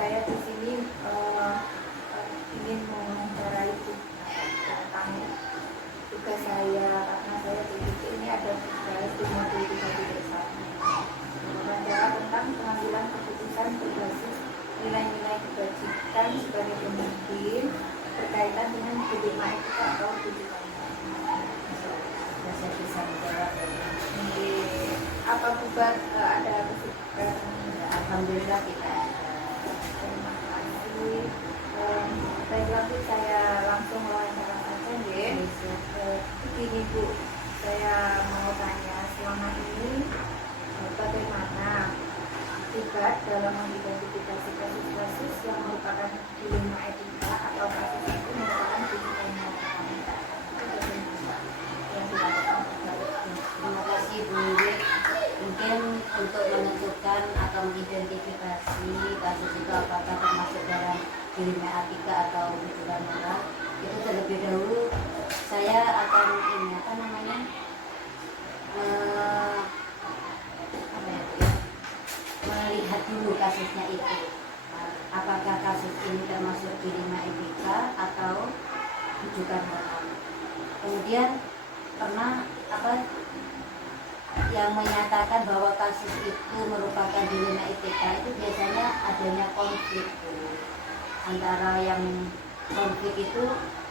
saya di sini ingin mewawancarai tentang tugas saya, karena saya di titik ini ada tugas di modul 3.1 wawancara tentang pengambilan keputusan berbasis nilai-nilai kebajikan sebagai pemimpin berkaitan dengan dilema etika atau tujuan. Saya bisa menjawab. Apa buat ada kesibukan? Alhamdulillah kita ada. Terima kasih. Baiklah Bu, saya langsung wawancara saja ya. Begini Bu, saya mau tanya selama ini bagaimana terlibat dalam mengidentifikasi kasus-kasus yang merupakan dilema etika atau kasus itu merupakan tujuan yang dilakukan. Terima kasih Bu Wiwit. Mungkin untuk menentukan atau mengidentifikasi kasus itu apakah termasuk dalam dilema etika atau tujuan moral, itu terlebih dahulu saya akan melihat dulu kasusnya itu, apakah kasus ini termasuk dilema etika atau tujuan moral. Kemudian pernah yang menyatakan bahwa kasus itu merupakan dilema etika itu biasanya adanya konflik antara yang konflik itu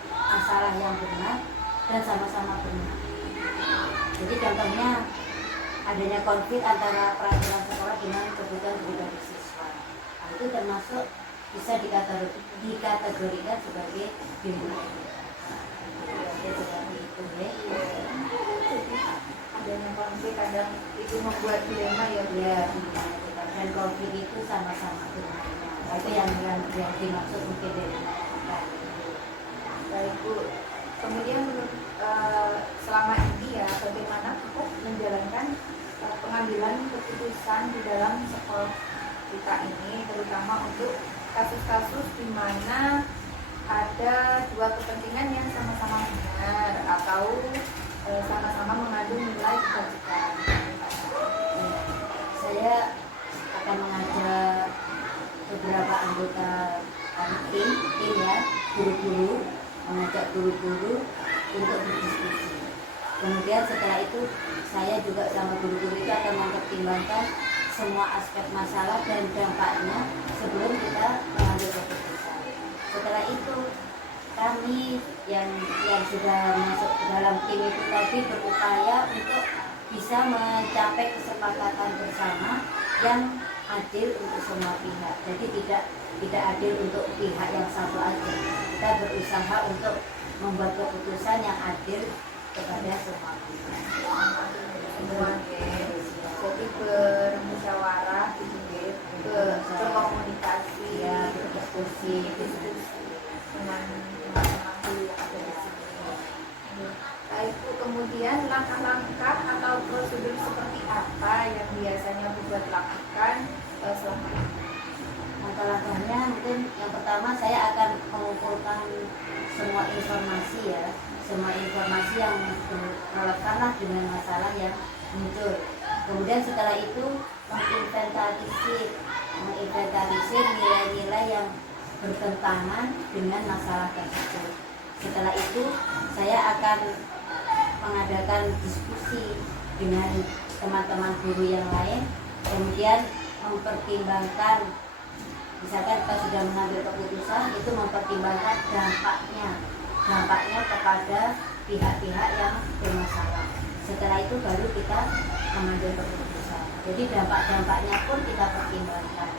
masalah yang benar dan sama-sama benar. Jadi contohnya adanya konflik antara peraturan sekolah dengan kebutuhan pribadi siswa. Nah, itu termasuk bisa dikategorikan sebagai dilema etika. Seperti itu ya. Adanya konflik kadang itu membuat dilema ya. Dan konflik itu sama-sama benarnya. Nah, itu yang dimaksud mungkin dilema etika. Baik Bu, kemudian menurut selama ini ya bagaimana Bu menjalankan pengambilan keputusan di dalam sekolah kita ini, terutama untuk kasus-kasus di mana ada dua kepentingan yang sama-sama benar atau sama-sama mengandung nilai kebajikan. Saya akan mengajak beberapa anggota tim ya, guru-guru, mengajak guru-guru untuk berdiskusi. Kemudian setelah itu saya juga sama guru-guru itu akan mempertimbangkan semua aspek masalah dan dampaknya sebelum kita mengambil keputusan. Setelah itu kami yang sudah masuk ke dalam tim itu tadi berupaya untuk bisa mencapai kesepakatan bersama yang adil untuk semua pihak. Jadi tidak adil untuk pihak yang satu aja. Kita berusaha untuk membuat keputusan yang adil kepada semua pihak. Jadi bermusyawarah, berkomunikasi, berdiskusi dengan teman-teman guru yang ada di sini. Baik Bu, kemudian langkah-langkah atau prosedur seperti apa yang biasanya Bu buat lakukan selama ini? Langkah-langkahnya mungkin yang pertama saya akan mengumpulkan semua informasi ya, semua informasi yang relevan dengan masalah yang muncul. Kemudian setelah itu menginventarisir nilai-nilai yang bertentangan dengan masalah tersebut. Setelah itu saya akan mengadakan diskusi dengan teman-teman guru yang lain, kemudian mempertimbangkan, misalkan kita sudah mengambil keputusan, itu mempertimbangkan dampaknya kepada pihak-pihak yang bermasalah. Setelah itu baru kita mengambil keputusan. Jadi dampak-dampaknya pun kita pertimbangkan.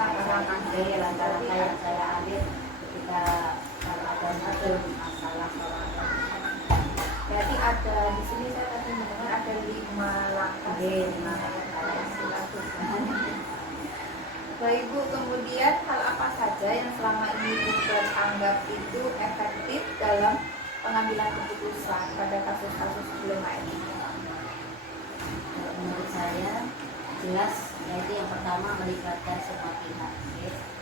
Langkah-langkah yang saya ambil ketika kalau ada masalah. Berarti ada di sini saya tadi mendengar ada 5 langkah. Baik Bu, kemudian hal apa saja yang selama ini Bu anggap itu efektif dalam pengambilan keputusan pada kasus-kasus dilema etika? Menurut saya jelas, yaitu yang pertama melibatkan semua pihak,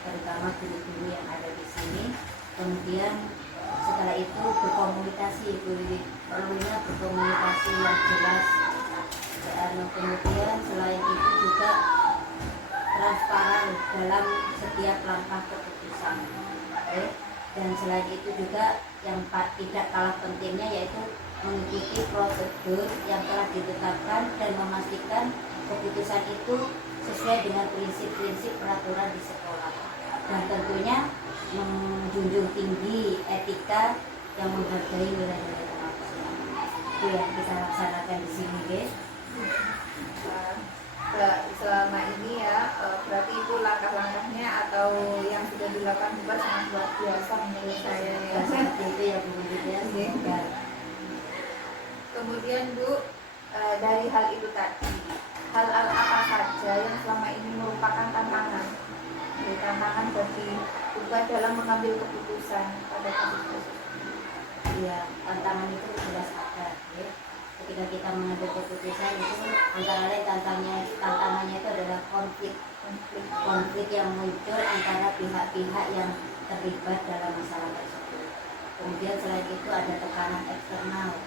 terutama guru-guru yang ada di sini. Kemudian setelah itu berkomunikasi, perlunya berkomunikasi yang jelas. Dan kemudian selain itu juga transparan dalam setiap langkah keputusan. Oke. Dan selain itu juga yang tidak kalah pentingnya yaitu mengikuti prosedur yang telah ditetapkan dan memastikan keputusan itu sesuai dengan prinsip-prinsip peraturan di sekolah. Dan tentunya menjunjung tinggi etika yang menghargai nilai-nilai kemanusiaan. Itu yang kita laksanakan di sini, guys. Selama ini ya, berarti itu langkah-langkahnya atau yang sudah dilakukan Bu sangat luar biasa menurut saya ya. Seperti itu ya Bu ya. Kemudian Bu, dari hal itu tadi, hal-hal apa saja yang selama ini merupakan tantangan bagi Bu dalam mengambil keputusan pada kasus-kasus? Ya, tantangan itu jelas ada. Ya. Ketika kita mengambil keputusan itu antara lain tantangannya itu adalah konflik yang muncul antara pihak-pihak yang terlibat dalam masalah tersebut. Kemudian selain itu ada tekanan eksternal,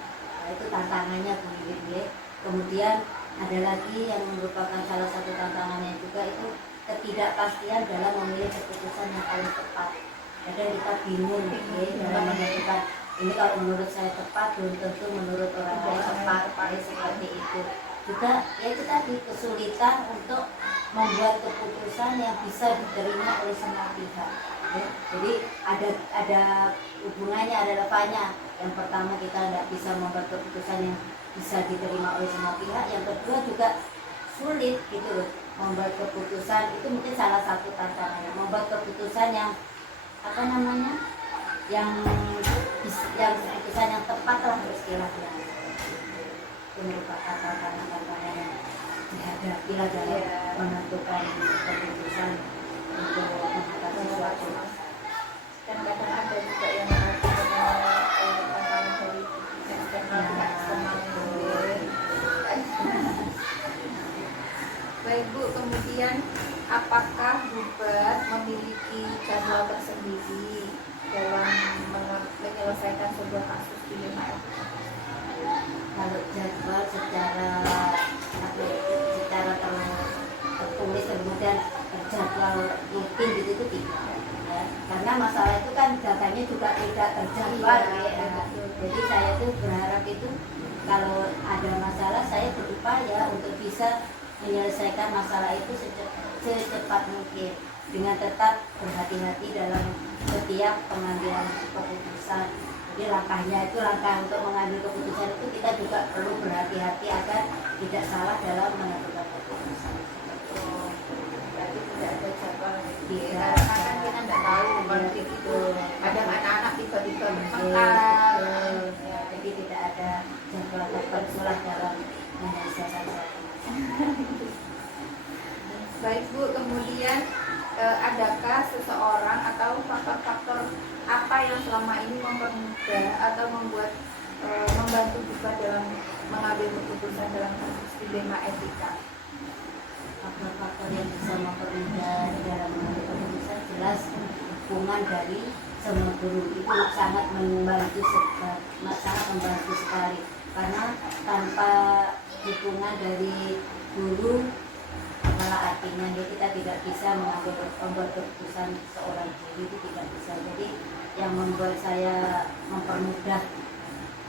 itu tantangannya Bu ya. Kemudian ada lagi yang merupakan salah satu tantangannya juga itu ketidakpastian dalam memilih keputusan yang paling tepat. Kadang kita bingung ya, dalam menentukan ini kalau menurut saya tepat, belum tentu menurut orang lain tepat, seperti itu. Juga ya itu tadi kesulitan untuk membuat keputusan yang bisa diterima oleh semua pihak. Ya. Jadi ada hubungannya, ada levelnya. Yang pertama kita tidak bisa membuat keputusan yang bisa diterima oleh semua pihak. Yang kedua juga sulit gitu loh, membuat keputusan itu mungkin salah satu tantangannya. Membuat keputusan yang yang keputusan yang tepat lah istilahnya. Itu merupakan tantangan yang dihadapi dalam menentukan keputusan untuk mengatasi suatu. Dan kadang ada juga yang tantangan dari eksternal. Baik Bu, kemudian apakah Bubat memiliki jadwal tersendiri dalam menyelesaikan sebuah kasus di LMM? Kalau jadwal secara tertulis kemudian jadwal rutin gitu itu tidak ya. Karena masalah itu kan datanya juga tidak terjadwal ya. Jadi saya tuh berharap itu kalau ada masalah saya berupaya untuk bisa menyelesaikan masalah itu secepat mungkin dengan tetap berhati-hati dalam setiap pengambilan keputusan. Jadi langkah untuk mengambil keputusan itu kita juga perlu berhati-hati agar tidak salah dalam menentukan keputusan. Berarti tidak ada jadwal Iya. Karena kan kita tidak tahu konflik itu. Kadang anak-anak tiba-tiba bertengkar. Ya, jadi tidak ada jadwal tertentu dalam menyelesaikan suatu masalah. Baik Bu, kemudian adakah seseorang atau faktor-faktor apa yang selama ini mempermudah atau membantu juga dalam mengambil keputusan dalam kasus dilema etika? Faktor-faktor yang bisa mempermudah dalam mengambil keputusan jelas dukungan dari semua guru itu sangat membantu sekali karena tanpa dukungan dari guru artinya kita tidak bisa membuat keputusan seorang guru itu tidak bisa. Jadi yang membuat saya mempermudah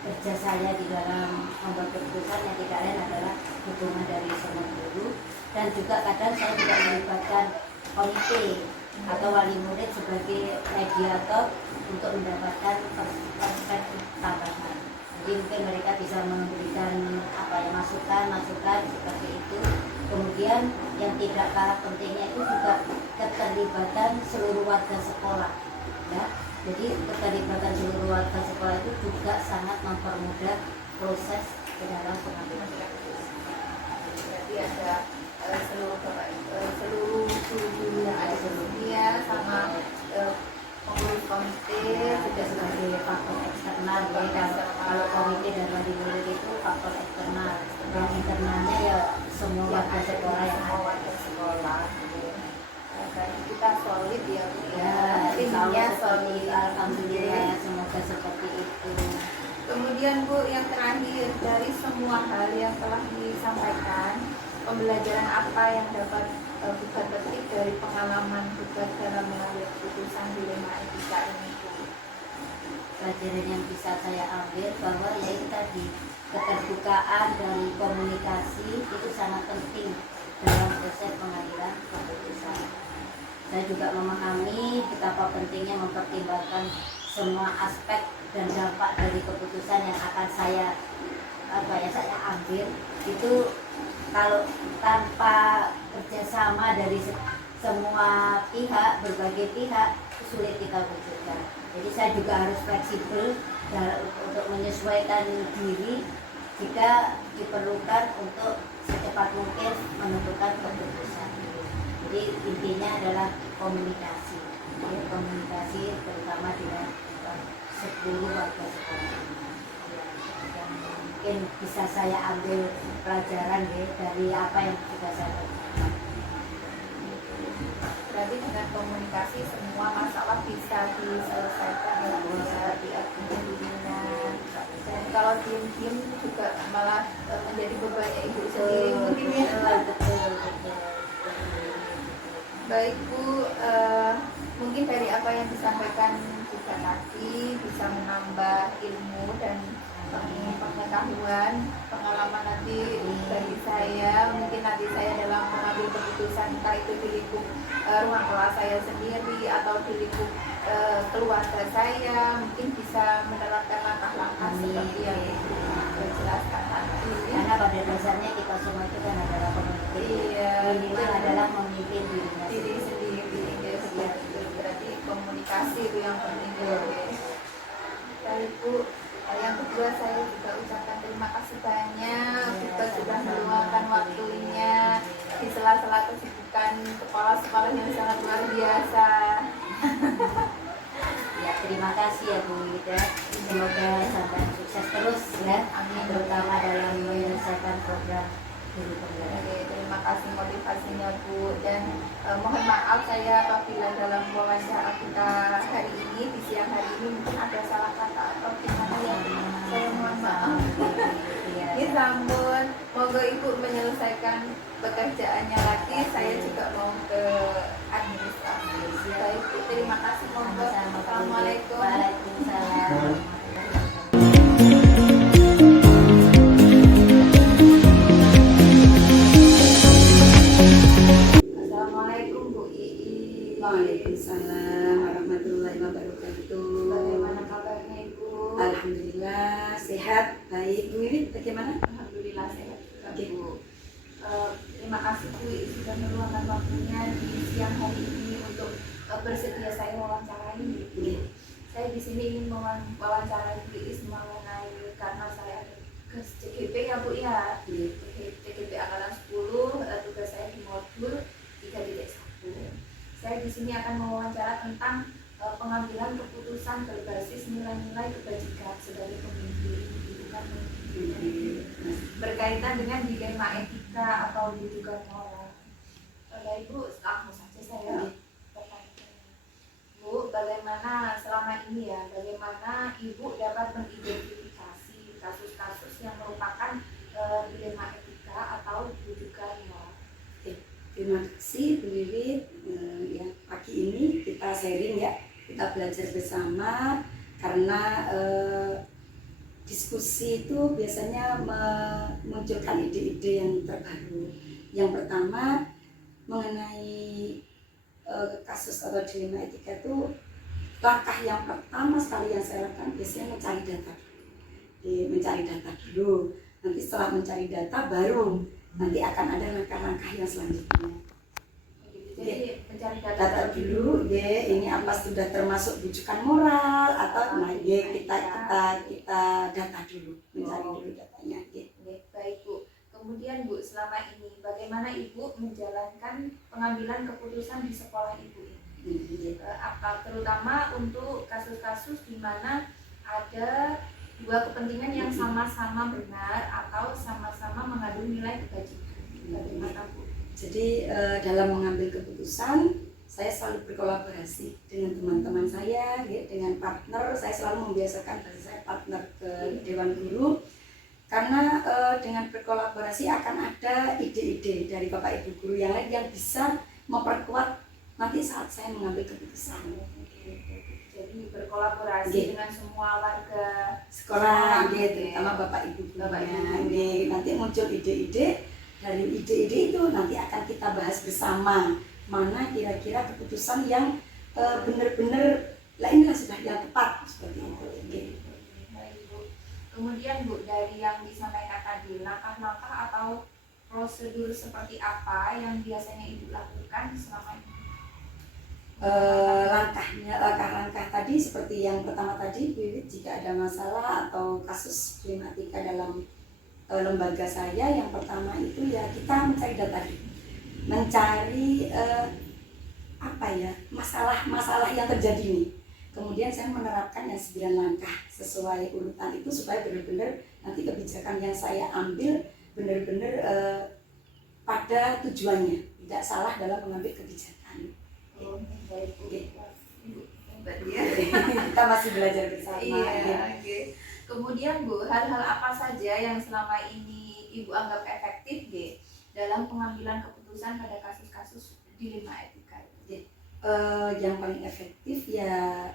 kerja saya di dalam membuat keputusan yang tidak lain adalah dukungan dari semua guru dan juga kadang saya juga melibatkan komite atau wali murid sebagai mediator untuk mendapatkan perspektif tambahan. Jadi mungkin mereka bisa memberikan masukan seperti itu. Kemudian yang tidak kalah pentingnya itu juga keterlibatan seluruh warga sekolah. Ya, jadi keterlibatan seluruh warga sekolah itu juga sangat mempermudah proses ke dalam pengambilan keputusan. Berarti ada seluruh guru yang ada di dunia sama pengurus komite juga sebagai faktor eksternal ya. Kalau komite dan wali murid itu faktor eksternal, yang internalnya ya semua warga sekolah yang ada. warga sekolah. Dan kita solid ya Bu ya. Timnya Solid. Alhamdulillah, semoga seperti itu. Kemudian Bu, yang terakhir dari semua hal yang telah disampaikan, pembelajaran apa yang dapat bukan petik dari pengalaman bukan dalam mengambil keputusan dilema etika ini Bu? Pelajaran yang bisa saya ambil bahwa yaitu tadi keterbukaan dan komunikasi itu sangat penting dalam proses pengambilan keputusan. Saya juga memahami betapa pentingnya mempertimbangkan semua aspek dan dampak dari keputusan yang akan saya ambil. Itu kalau tanpa kerjasama dari semua pihak, berbagai pihak, itu sulit kita wujudkan. Jadi saya juga harus fleksibel untuk menyesuaikan diri jika diperlukan untuk secepat mungkin menentukan keputusan. Jadi intinya adalah komunikasi, komunikasi terutama dengan seluruh warga sekolah. Yang mungkin bisa saya ambil pelajaran dari apa yang sudah saya lakukan. Berarti dengan komunikasi semua masalah bisa diselesaikan ya, bisa diatur dirinya. Dan kalau diem-diem juga malah menjadi beban ibu sendiri mungkin ya. Betul. Baik Bu, mungkin dari apa yang disampaikan juga tadi bisa menambah ilmu dan pengetahuan, pengalaman nanti bagi saya. Mungkin nanti saya dalam mengambil keputusan, entah itu di lingkup ruang kelas saya sendiri atau di lingkup keluarga saya, mungkin bisa menerapkan langkah-langkah seperti yang Ibu jelaskan tadi. Karena pada dasarnya kita semua itu kan adalah pemimpin. Iya, Minimal adalah memimpin diri sendiri. Ya, berarti komunikasi itu yang penting. Baik Bu, yang kedua saya juga ucapkan terima kasih banyak. Kita sudah meluangkan waktunya di sela-sela kesibukan kepala sekolah yang sangat luar biasa. Ya, terima kasih ya Bu Wida. Semoga sampai sukses terus ya. Amin. Terutama dalam menyelesaikan program guru penggerak. Oke, terima kasih motivasinya Bu, dan mohon maaf saya apabila dalam wawancara kita hari ini di siang hari ini mungkin ada salah kata atau gimana ya, saya mohon maaf. Ini sambut, moga Ibu menyelesaikan pekerjaannya lagi, saya juga mau ke administrasi. Baik Bu, terima kasih. Moga. Assalamualaikum. Waalaikumsalam. Assalamualaikum Bu Ii. Waalaikumsalam warahmatullahi wabarakatuh. Bagaimana kabarnya Ibu? Alhamdulillah sehat, baik. Bu Wiwit bagaimana? Alhamdulillah sehat juga Oke. Bu. Terima kasih Bu Ii sudah meluangkan waktunya di siang hari ini untuk bersedia saya wawancarai. Oke. Saya di sini ingin mewawancarai Bu Ii mengenai, karena saya ada tugas CGP ya Bu ya. Oke. CGP angkatan 10, tugas saya di modul 3.1. Saya di sini akan mewawancara tentang pengambilan keputusan berbasis nilai-nilai kebajikan sebagai pemimpin. Itu kan berkaitan dengan dilema etika atau juga moral. Ibu, langsung saja saya bertanya. Bu, bagaimana selama ini ya, bagaimana Ibu dapat mengidentifikasi kasus-kasus yang merupakan dilema etika atau juga moral? Terima kasih Bu Wiwit. Ya, pagi ini kita sharing ya, kita belajar bersama karena diskusi itu biasanya memunculkan ide-ide yang terbaru. Yang pertama mengenai kasus atau dilema etika itu, langkah yang pertama sekali yang saya lakukan biasanya mencari data. Mencari data dulu. Nanti setelah mencari data baru nanti akan ada langkah-langkah yang selanjutnya. Jadi mencari Data dulu, ini apa sudah termasuk rujukan moral atau kita data dulu, mencari dulu datanya. Baik Bu. Kemudian Bu, selama ini bagaimana Ibu menjalankan pengambilan keputusan di sekolah Ibu ini? Terutama untuk kasus-kasus di mana ada dua kepentingan yang sama-sama benar atau sama-sama mengandung nilai kebajikan. Bagaimana Bu? Jadi dalam mengambil keputusan saya selalu berkolaborasi dengan teman-teman saya, dengan partner. Saya selalu membiasakan bahasa saya partner ke Dewan Guru, karena dengan berkolaborasi akan ada ide-ide dari Bapak Ibu guru yang lain yang bisa memperkuat nanti saat saya mengambil keputusan. Jadi berkolaborasi Nggih. dengan semua warga Sekolah, nggih. terutama Bapak Ibu Bapak gurunya. Ibu. Nggih, nanti muncul ide-ide, dari ide-ide itu nanti akan kita bahas bersama mana kira-kira keputusan yang benar-benar inilah sudah yang tepat seperti itu. Nggih. Baik, Bu. Kemudian Bu, dari yang disampaikan tadi, langkah-langkah atau prosedur seperti apa yang biasanya Ibu lakukan selama ini? Langkah-langkah tadi seperti yang pertama tadi, Wiwit, jika ada masalah atau kasus problematika dalam lembaga saya, yang pertama itu ya kita mencari data, mencari masalah yang terjadi nih. Kemudian saya menerapkan yang 9 langkah sesuai urutan itu supaya benar-benar nanti kebijakan yang saya ambil benar-benar pada tujuannya, tidak salah dalam mengambil kebijakan. Baik, Bu. Oke. Hebat ya. Kita masih belajar bersama. Iya, oke. Kemudian Bu, hal-hal apa saja yang selama ini Ibu anggap efektif dalam pengambilan keputusan pada kasus-kasus dilema etika? Yang paling efektif ya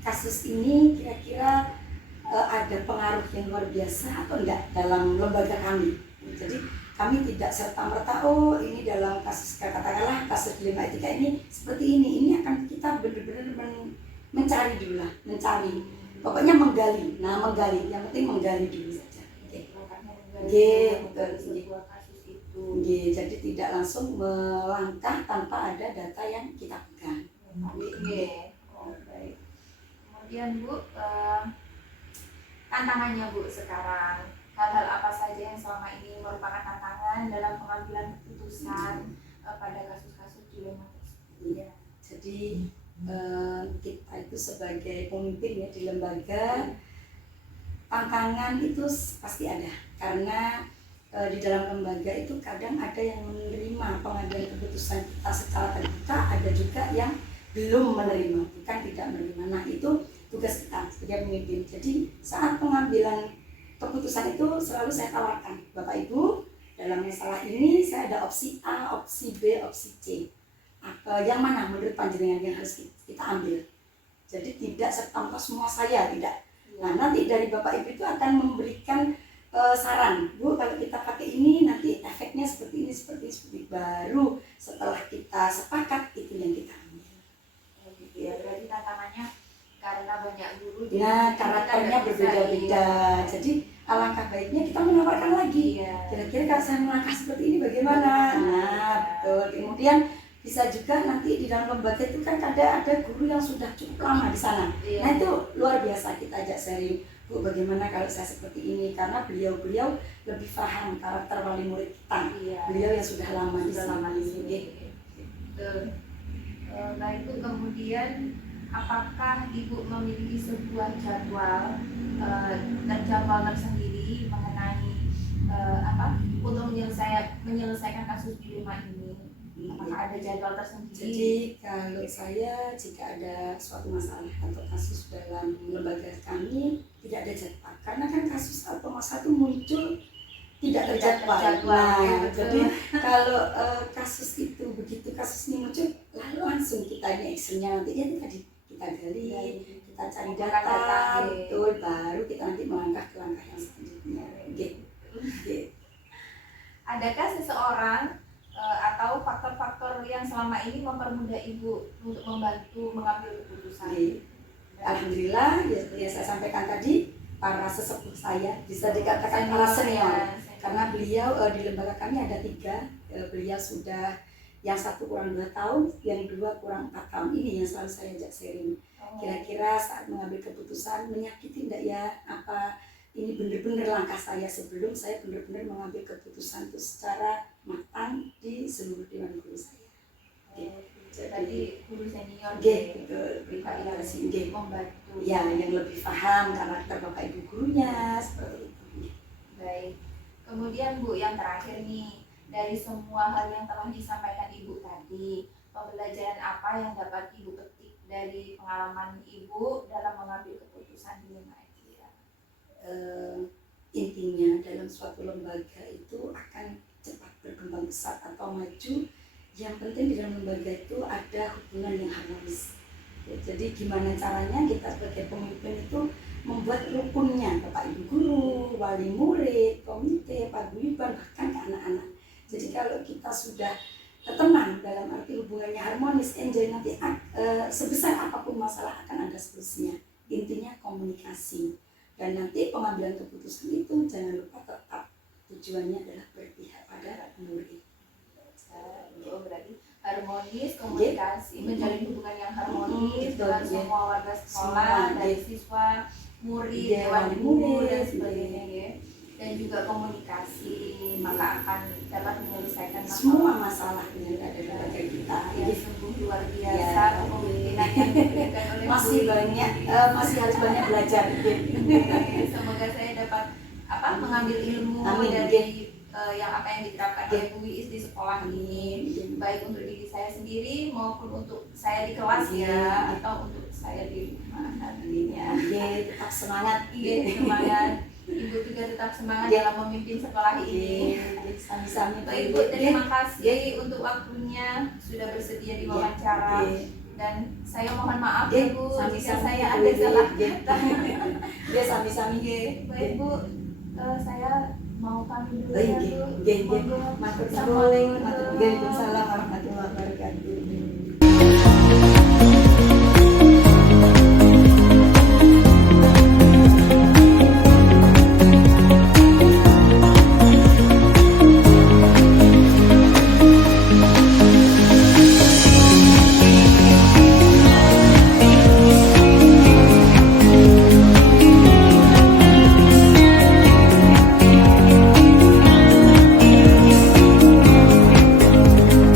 kasus ini kira-kira ada pengaruh yang luar biasa atau enggak dalam lembaga kami. Jadi kami tidak serta-merta ini dalam kasus katakanlah kasus dilema etika ini seperti ini akan kita benar-benar mencari dulu lah, pokoknya menggali, yang penting menggali dulu saja. Sebuah kasus itu. Jadi tidak langsung melangkah tanpa ada data yang kita pegang. Baik. Kemudian Bu, tantangannya Bu sekarang, hal-hal apa saja yang selama ini merupakan tantangan dalam pengambilan keputusan pada kasus-kasus dilema tersebut? Iya. Jadi kita itu sebagai pemimpin ya di lembaga, tantangan itu pasti ada karena di dalam lembaga itu kadang ada yang menerima pengambilan keputusan kita secara terbuka, ada juga yang belum menerima, bukan tidak menerima. Nah itu tugas kita sebagai pemimpin. Jadi saat pengambilan keputusan itu selalu saya tawarkan, Bapak Ibu, dalam masalah ini saya ada opsi A, opsi B, opsi C. Yang mana menurut panjenengan yang harus kita ambil? Jadi tidak serta-merta semua saya, tidak. Nah nanti dari Bapak Ibu itu akan memberikan saran, Bu, kalau kita pakai ini nanti efeknya seperti ini. Baru setelah kita sepakat itu yang kita ambil. Gitu ya, berarti tantangannya karena banyak guru. Nah karakternya berbeda-beda. Jadi alangkah baiknya kita menawarkan lagi. Kira-kira kalau saya melangkah seperti ini bagaimana? Nah betul. Kemudian bisa juga nanti di dalam lembaga itu kan ada guru yang sudah cukup lama di sana. Nah itu luar biasa, kita ajak sharing, Bu, bagaimana kalau saya seperti ini, karena beliau lebih paham karakter wali murid kita. Beliau yang sudah lama di sini. Baik Bu, kemudian apakah Ibu memiliki sebuah jadwal tersendiri mengenai untuk menyelesaikan kasus dilema ini? Apakah ada jadwal tersendiri? Jadi kalau saya jika ada suatu masalah atau kasus dalam lembaga kami tidak ada jadwal, karena kan kasus atau masalah itu muncul tidak terjadwal. Nah, jadi kalau kasus itu begitu kasus ini muncul lalu langsung kita ini actionnya nanti ya tadi kita gali, kita cari data, betul, baru kita nanti melangkah ke langkah yang selanjutnya. Adakah seseorang atau faktor-faktor yang selama ini mempermudah Ibu untuk membantu mengambil keputusan? Alhamdulillah, ya seperti yang saya sampaikan tadi, para sesepuh saya bisa dikatakan para senior, karena beliau di lembaga kami ada 3, beliau sudah yang 1 kurang 2 tahun, yang 2 kurang 4 tahun, ini yang selalu saya ajak sharing. Kira-kira saat mengambil keputusan menyakiti enggak ya, apa ini benar-benar langkah saya sebelum saya benar-benar mengambil keputusan itu secara matang di seluruh dewan guru saya. Jadi guru senior betul, membantu ya yang lebih paham karakter Bapak Ibu gurunya seperti itu. Baik. Kemudian Bu, yang terakhir nih, dari semua hal yang telah disampaikan Ibu tadi, pembelajaran apa yang dapat Ibu petik dari pengalaman Ibu dalam mengambil keputusan dilema etika? intinya dalam suatu lembaga itu akan cepat berkembang pesat atau maju. Yang penting di dalam lembaga itu ada hubungan yang harmonis. Ya, jadi gimana caranya kita sebagai pemimpin itu membuat rukunnya Bapak Ibu guru, wali murid, komite, paguyuban, bahkan ke anak-anak. Jadi kalau kita sudah tenang dalam arti hubungannya harmonis, enjoy, nanti sebesar apapun masalah akan ada solusinya. Intinya komunikasi. Dan nanti pengambilan keputusan itu jangan lupa tetap tujuannya adalah berpihak pada murid. Oh, berarti harmonis, komunikasi, menjalin hubungan yang harmonis dengan semua warga sekolah, dari siswa, murid, dewan guru dan sebagainya ya. Dan juga komunikasi, maka akan dapat menyelesaikan semua masalah yang ada di lembaga kita. Ya, sungguh luar biasa kepemimpinan yang diberikan oleh masih Bu banyak, masih harus banyak belajar. Semoga saya dapat mengambil ilmu Amin. dari yang diterapkan oleh Bu Iis di sekolah ini, baik untuk diri saya sendiri maupun untuk saya di kelas ya, atau untuk saya di rumah nantinya. Tetap semangat. Semangat. Ibu juga tetap semangat dalam memimpin sekolah ini. Sami-sami. Baik Bu, terima kasih untuk waktunya sudah bersedia diwawancara. Dan saya mohon maaf ya Bu, jika saya ada salah kata. Ya sami-sami. Baik Bu, saya mau pamit dulu ya Bu. Assalamualaikum warahmatullahi wabarakatuh.